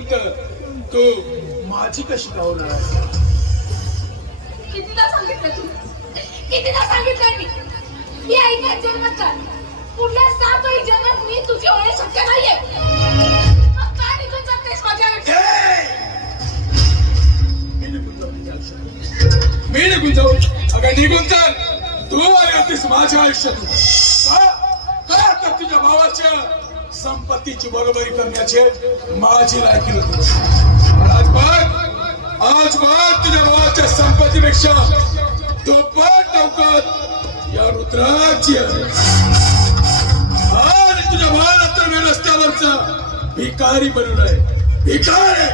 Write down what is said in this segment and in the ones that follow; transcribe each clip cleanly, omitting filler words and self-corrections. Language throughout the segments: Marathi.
होईपर्यंत तू माझी कशी गावणार आहेस? कितीदा सांगितलं तू, कितीदा सांगितलं मी ऐकायचं जन्मात का पुढल्या 7 जन्मात मी तुझी होणे शक्य नाहीये. मग काय निघून जातेस माझ्याकडे? मी निघून जाऊ? अगं निघून चल. तू आली होतीस माझ्या आयुष्यातून का तर तुझ्या भावाच्या संपत्तीची बरोबरी करण्याचे माझी लायकी नव्हती. आज बघ तुझ्या भावाच्या संपत्तीपेक्षा दुप्पट लवकर या रुद्राची आहे. आणि तुझ्या भावाला तर मी रस्त्यावरचा भिकारी बनवलाय. भिकारी.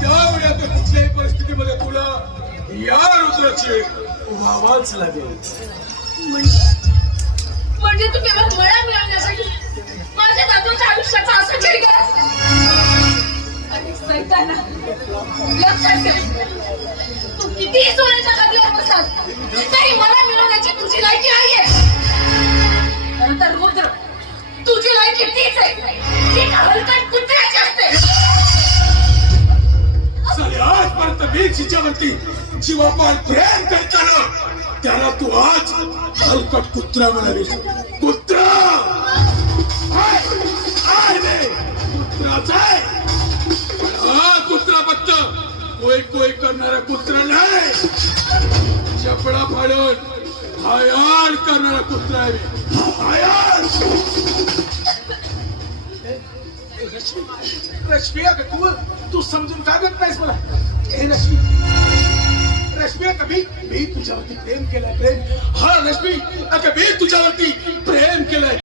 त्यामुळे आता कुठल्याही परिस्थितीमध्ये तुला या रुद्राची व्हावाच लागेल. म्हणजे तू केवळ मळा मिळवण्यासाठी माझ्या दादूच्या आयुष्याचा असं केलं? अरे सैताना, लक्षात ठेव, तू कितीही सोन्याच्या गादीवर बसलास तरी मला मिळवण्याची तुझी लायकी नाहीये. नंतर रुद्र, तुझी लायकी तीच आहे जी का हलकट कुत्र्याची असते. आजपर्यंत मी तिच्यावरती जीवापाड प्रेम करताना त्याला तू आज हलकट कुत्रा म्हणालीस. कुत्रा कुत्राच आहे. हा कुत्रा फक्त कोई करणारा कुत्रा नाही. चपडा फाडून हायार करणारा कुत्रा आहे. हायार. रश्मी, अगं तू समजून का घेत नाहीस मला? हे रश्मी, मी तुझ्यावरती प्रेम केलंय. प्रेम. हा रश्मी, अगं मी तुझ्यावरती प्रेम केलंय.